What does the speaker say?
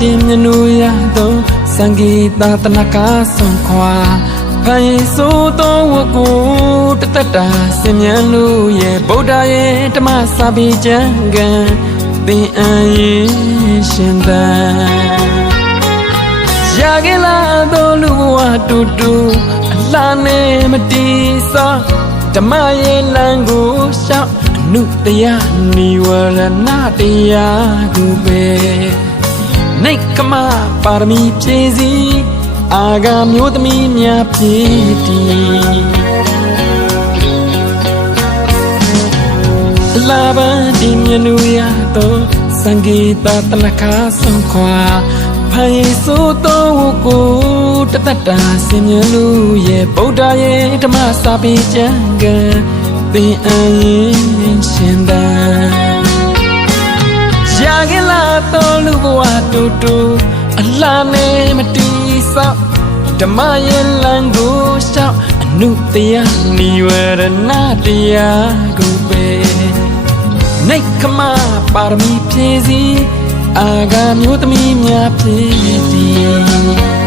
တင်မြနူရသောစံဂီတာတနကားဆုံးခွာဖိုင်ဆိုသောဝကူတတတာစင်မြန်လူရဲ့ဗုဒ္ဓရဲ့ဓမ္မစာပေကျမ်းကန်သင်အရင်ရှင်သန်ရခဲ့လာသောလူဘဝတူတူအလားနဲ့မတီးစောဓမ္မရဲ့လမ်းကိုရှောက်အနုတရားနိဝရဏတရားကိုပဲနိက္ခမပါရမီဖြည့်စည်အာဂါမျိုးသမီးများဖြည့်တည်အလားပန်းဒီမြနူရသောစံဂီတာတနခါဆုံးခွာဖိုင်ဆိုသောကိုတတတာစင်မြလူရဲ့ဗုဒ္ဓရဲ့ဓမ္မစာပေကျမ်းကန်သင်အရင်ရှင်သန်ရခဲ့လာသောလူဘဝတူတူအလားနဲ့မတီးဆောက်ဓမ္မရဲ့လမ်းကိုရှောက်အနုတရားနိဝရဏတရားကိုပဲနိက္ခမပါရမီဖြည့်စည်အာဂါမျိုးသမီးများဖြည့်တည်